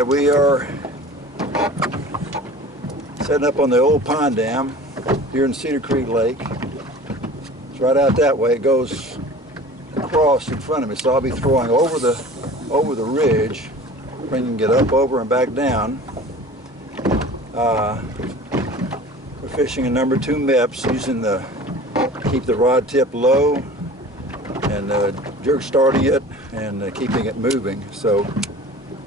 Alright, we are setting up on the old pond dam here in Cedar Creek Lake. It's right out that way. It goes across in front of me, so I'll be throwing over the ridge, bringing it up, over, and back down. We're fishing a number 2 Mepps, using keep the rod tip low and jerk starting it and keeping it moving. So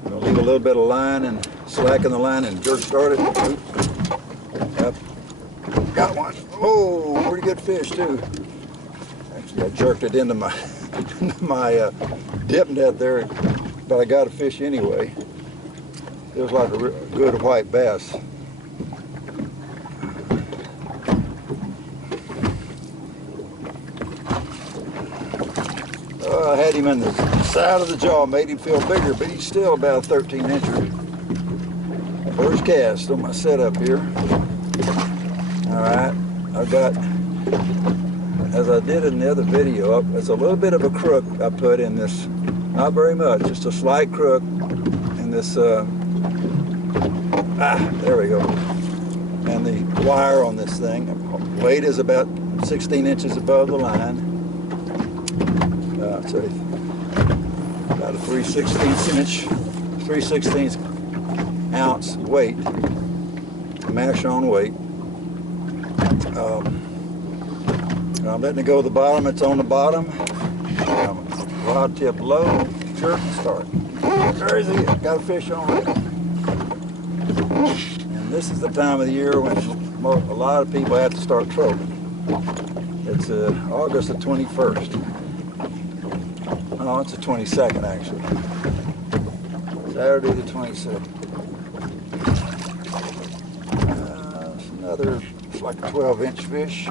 I'm going to leave a little bit of line and slacken the line and jerk start it. Yep. Got one. Oh, pretty good fish too. Actually, I jerked it into my dip net there, but I got a fish anyway. It was like a good white bass. I had him in the side of the jaw, made him feel bigger, but he's still about 13 incher. First cast on my setup here. Alright, I've got, as I did in the other video, it's a little bit of a crook I put in this, not very much, just a slight crook in this, there we go. And the wire on this thing, weight is about 16 inches above the line. So about a 3/16 ounce weight, mash on weight. I'm letting it go to the bottom. It's on the bottom. Rod tip low, jerk and start. There is it. Got a fish on it. And this is the time of the year when a lot of people have to start trolling. It's August the 21st. No, it's the 22nd actually. Saturday the 22nd. It's another, it's like a 12-inch fish.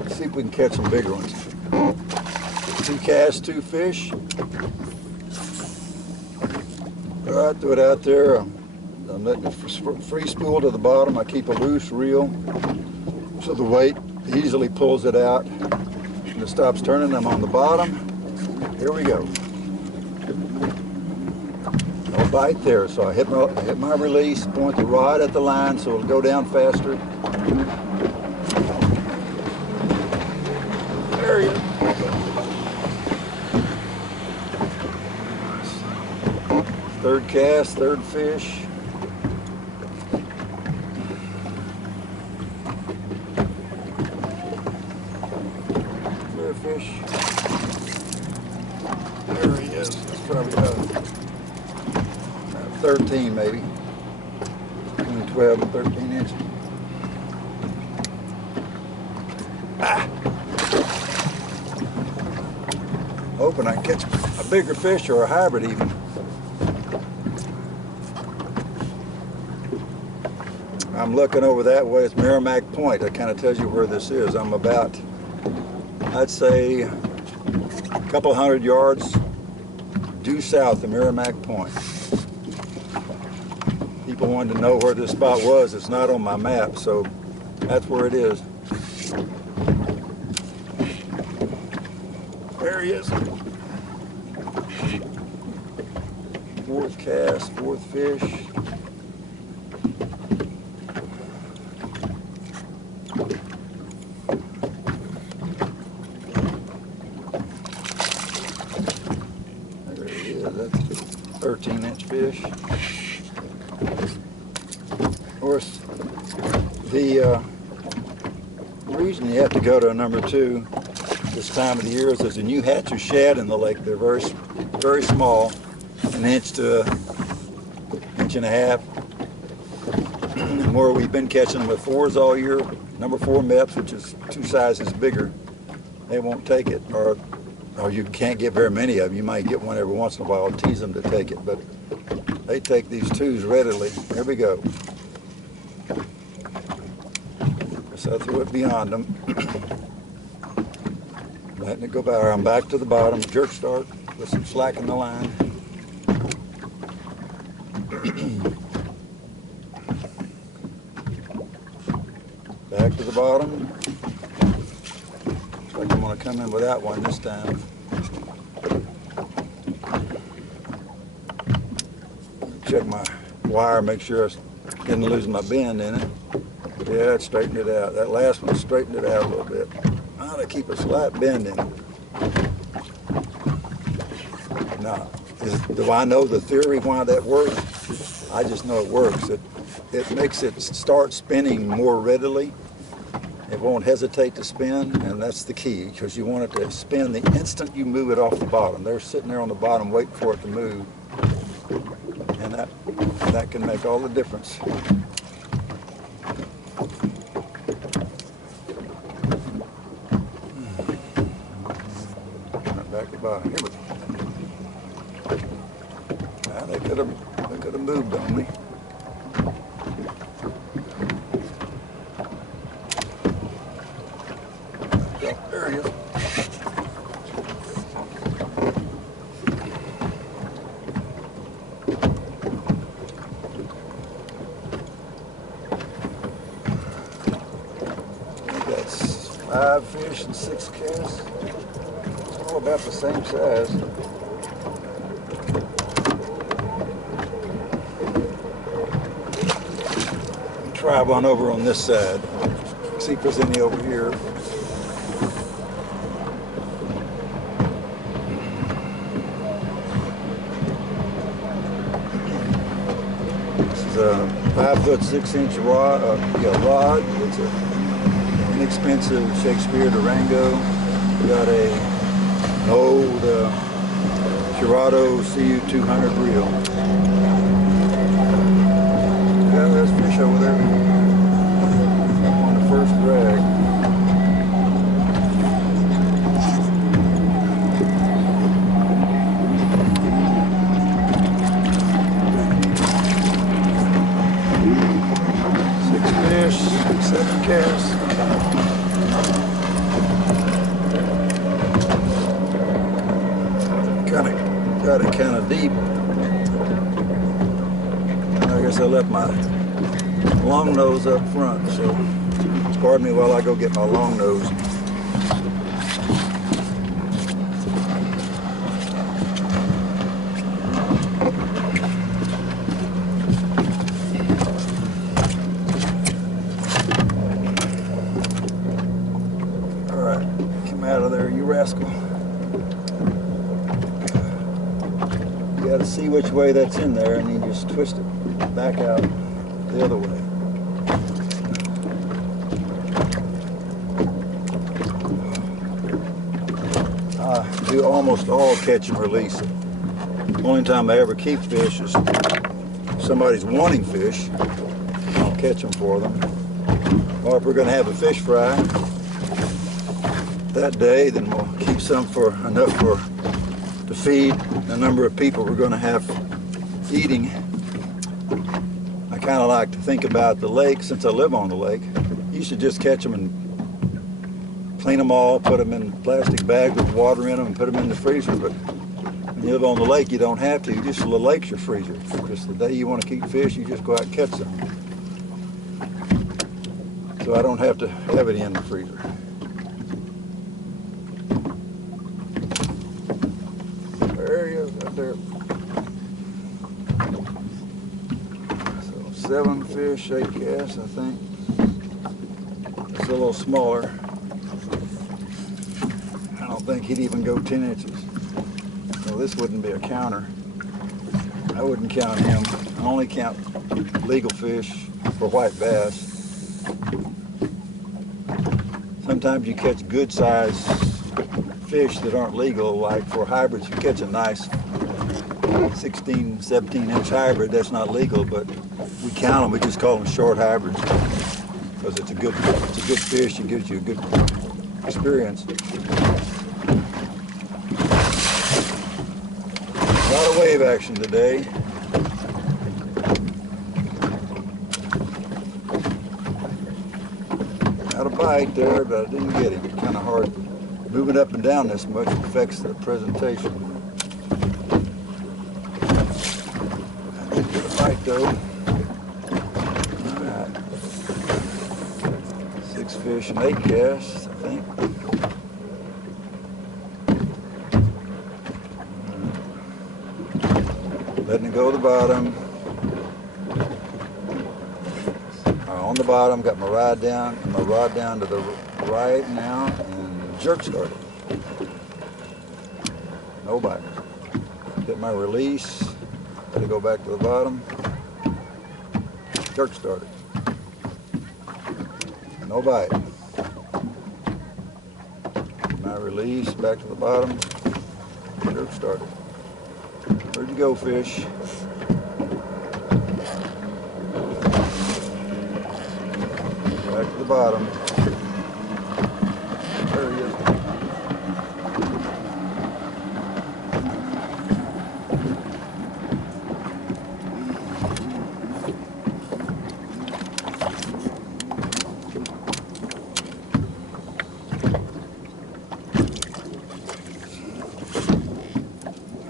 Let's see if we can catch some bigger ones. 2 casts, 2 fish. Alright, throw it out there. I'm letting it free spool to the bottom. I keep a loose reel so the weight easily pulls it out. When it stops turning, I'm on the bottom. Here we go. No bite there, so I hit my release, point the rod at the line so it'll go down faster. There you go. Third cast, third fish. Fish. There he is. It's probably about 13 maybe. Between 12 and 13 inches. Hoping I can catch a bigger fish or a hybrid even. I'm looking over that way. It's Merrimack Point. That kind of tells you where this is. I'm about, I'd say, a couple hundred yards due south of Merrimack Point. People wanted to know where this spot was. It's not on my map, so that's where it is. There he is. Fourth cast, fourth fish. That's a 13-inch fish. Of course, the reason you have to go to a number 2 this time of the year is there's a new hatch of shad in the lake. They're very, very small, an inch to an inch and a half. And where we've been catching them with 4s all year, number 4 Mepps, which is 2 sizes bigger, they won't take it, or you can't get very many of them. You might get one every once in a while, tease them to take it, but they take these 2s readily. There we go. So I threw it beyond them. Letting it go by. I'm back to the bottom, jerk start with some slack in the line. Back to the bottom. Looks like I'm going to come in without one this time. check my wire, make sure I didn't lose my bend in it. Yeah, it straightened it out. That last one straightened it out a little bit. I ought to keep a slight bend in it. Now, do I know the theory why that works? I just know it works. It makes it start spinning more readily. It won't hesitate to spin, and that's the key, because you want it to spin the instant you move it off the bottom. They're sitting there on the bottom waiting for it to move, and that can make all the difference. Back to bottom. Here we go. Now they could have moved on me. There he is. That's 5 fish and 6 casts. It's all about the same size. Try one over on this side. See if there's any over here. This is a 5 foot 6 inch rod. It's an inexpensive Shakespeare Durango. We got an old Curado CU 200 reel. Yeah, there's fish over there on the first drag. Fish, 7 casts. Got it kind of deep. I guess I left my long nose up front, so pardon me while I go get my long nose. Out of there, you rascal. You got to see which way that's in there, and you just twist it back out the other way. I do almost all catch and release. The only time I ever keep fish is if somebody's wanting fish. I'll catch them for them. Or if we're going to have a fish fry that day, then we'll keep some for enough to feed the number of people we're going to have eating. I kind of like to think about the lake, since I live on the lake. You should just catch them and clean them all, put them in plastic bags with water in them, and put them in the freezer. But when you live on the lake, you don't have to. Just the lake's your freezer. Just the day you want to keep fish, you just go out and catch them. So I don't have to have it in the freezer. There he is, right there. So 7 fish, 8 casts, I think. It's a little smaller. I don't think he'd even go 10 inches. So this wouldn't be a counter. I wouldn't count him. I only count legal fish for white bass. Sometimes you catch good size fish that aren't legal, like for hybrids. You catch a nice 16, 17 inch hybrid, that's not legal, but we count them, we just call them short hybrids because it's a good fish, it gives you a good experience. A lot of wave action today. Got a bite there, but I didn't get him. It's kind of hard. Moving up and down this much affects the presentation. I did get a bite though. Alright. 6 fish and 8 casts, I think. Letting it go to the bottom. on the bottom, got my rod down, and my rod down to the right now, and jerk started. No bite. Hit my release, let it go back to the bottom, jerk started. No bite. My release, back to the bottom, jerk started. Where'd you go, fish? Back to the bottom. There he is.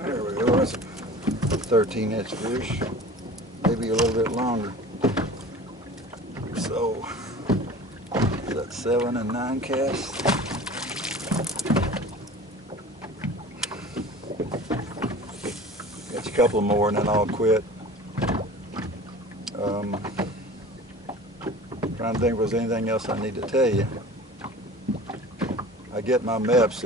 There we go. That's a 13-inch fish. Maybe a little bit longer. So, is that 7 and 9 casts? Got a couple more and then I'll quit. Trying to think if there's anything else I need to tell you. I get my Mepps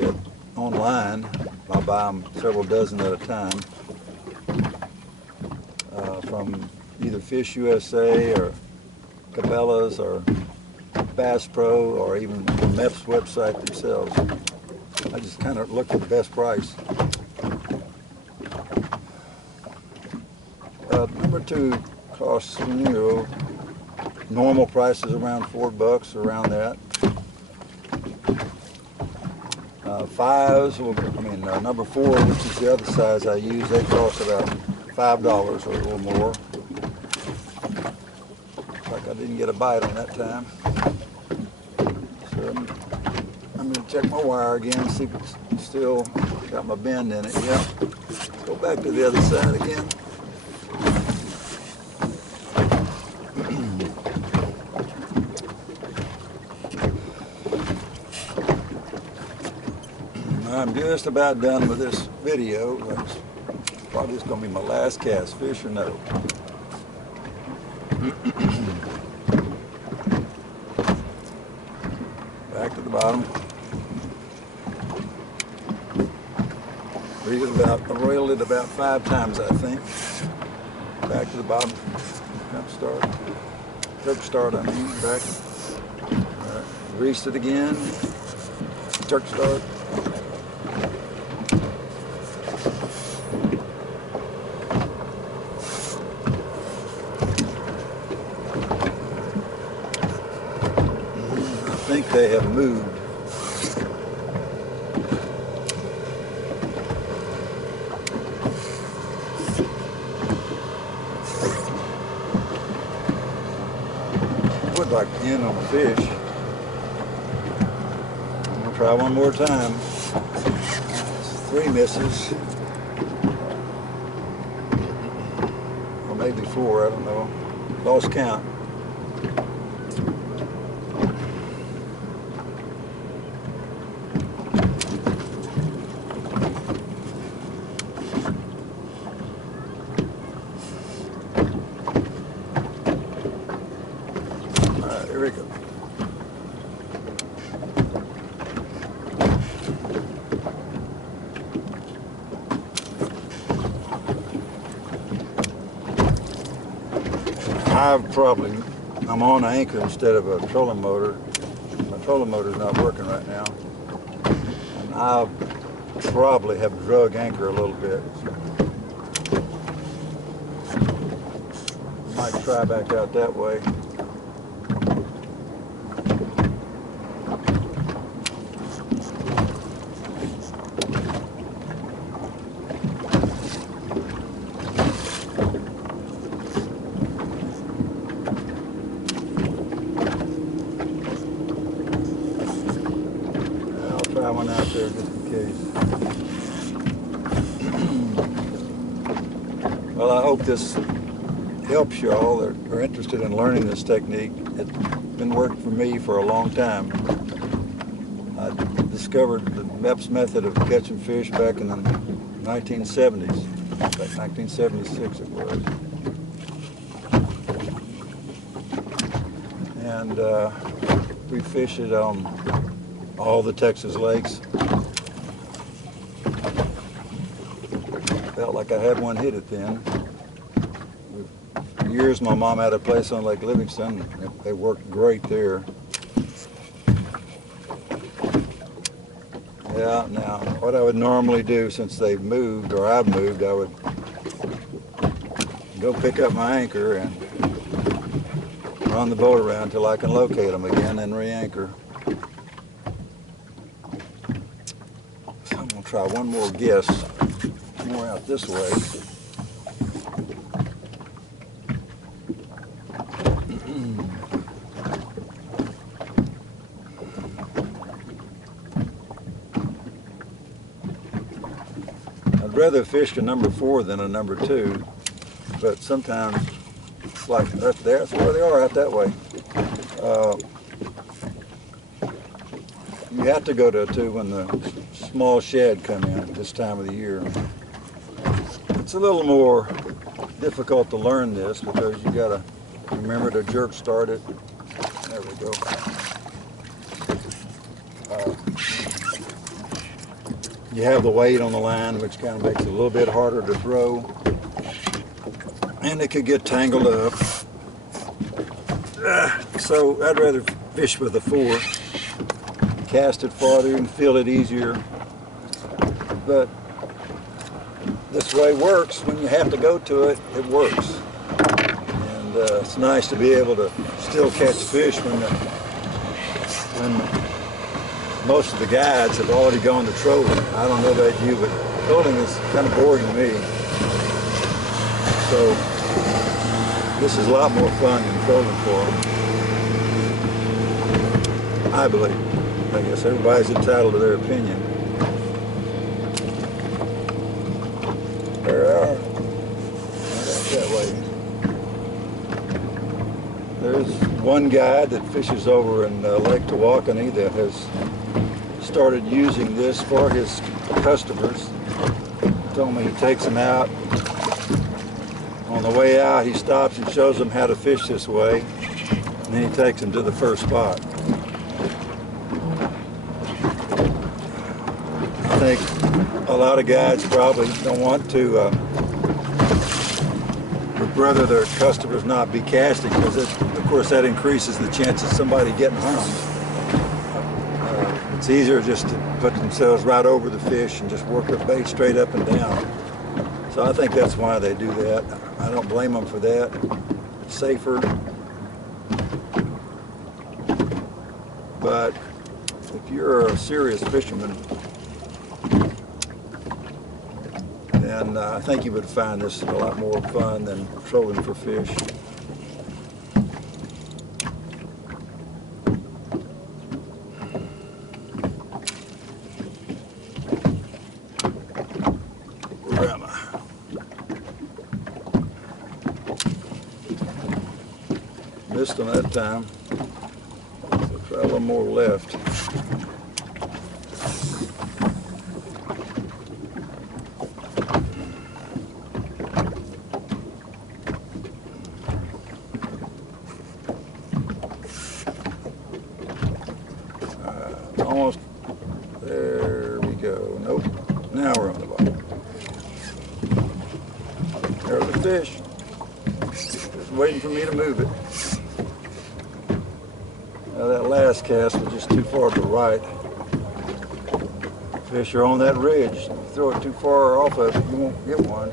online. I buy them several dozen at a time from either Fish USA or Cabela's or Bass Pro or even the Mepps website themselves. I just kind of look for the best price. Number 2 costs, normal price is around $4, around that. 5s, number 4, which is the other size I use, they cost about $5 or a little more. Like I didn't get a bite on that time. So I'm going to check my wire again, see if it's still got my bend in it. Yep. Go back to the other side again. I'm just about done with this video. It's probably just going to be my last cast, fish or no. Back to the bottom. I roiled it about 5 times, I think. Back to the bottom. Jump start. Jerk start, back. Right. Greased it again. Jerk start. I think they have moved. Would like to end on a fish. I'm gonna try one more time. 3 misses, or maybe 4. I don't know. Lost count. Here we go. I'm on an anchor instead of a trolling motor. My trolling motor's not working right now. And I probably have drug anchor a little bit. Might try back out that way. Try one out there just in case. Well, I hope this helps y'all that are interested in learning this technique. It's been working for me for a long time. I discovered the Mepps method of catching fish back in the 1970s. Like 1976 it was. and we fish it on all the Texas lakes. Felt like I had one hit it then. For years my mom had a place on Lake Livingston. They worked great there. Yeah, now what I would normally do, since they've moved, or I've moved, I would go pick up my anchor and run the boat around until I can locate them again, then re-anchor. So I'm going to try one more guess, more out this way. I'd rather fish a number 4 than a number 2, but sometimes it's like that's where they are, out that way. You have to go to a 2 when the small shad come in at this time of the year. It's a little more difficult to learn this because you got to remember to jerk start it. There we go. You have the weight on the line, which kind of makes it a little bit harder to throw, and it could get tangled up. So I'd rather fish with a 4. Cast it farther and feel it easier. But this way works. When you have to go to it, it works. And it's nice to be able to still catch fish when most of the guides have already gone to trolling. I don't know about you, but trolling is kind of boring to me. So this is a lot more fun than trolling for them, I believe. I guess everybody's entitled to their opinion. There they are. That way. There's one guide that fishes over in Lake Tawakoni that has started using this for his customers. He told me he takes them out. On the way out, he stops and shows them how to fish this way, and then he takes them to the first spot. I think a lot of guides probably don't want to, would rather their customers not be casting, because of course that increases the chance of somebody getting harmed. It's easier just to put themselves right over the fish and just work the bait straight up and down. So I think that's why they do that. I don't blame them for that. It's safer. But if you're a serious fisherman, then I think you would find this a lot more fun than trolling for fish. Where am I? Missed them that time. So try a little more left. Almost. There we go. Nope. Now we're on the bottom. There's the fish. Just waiting for me to move it. Now that last cast was just too far to the right. Fish are on that ridge. If you throw it too far off of it, you won't get one.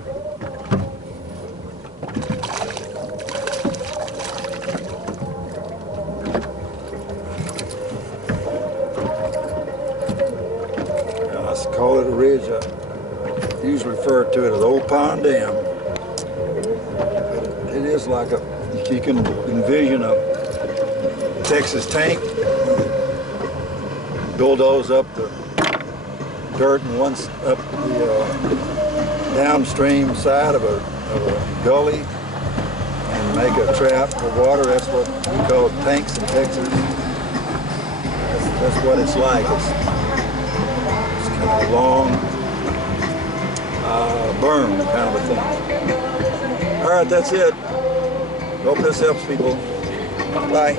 Call it a ridge. I usually refer to it as Old Pond Dam. It is like you can envision a Texas tank. Bulldoze up the dirt and once up the downstream side of a gully and make a trap for water. That's what we call tanks in Texas. That's what it's like. It's kind of a long berm kind of a thing. All right, that's it. Hope this helps people. Bye.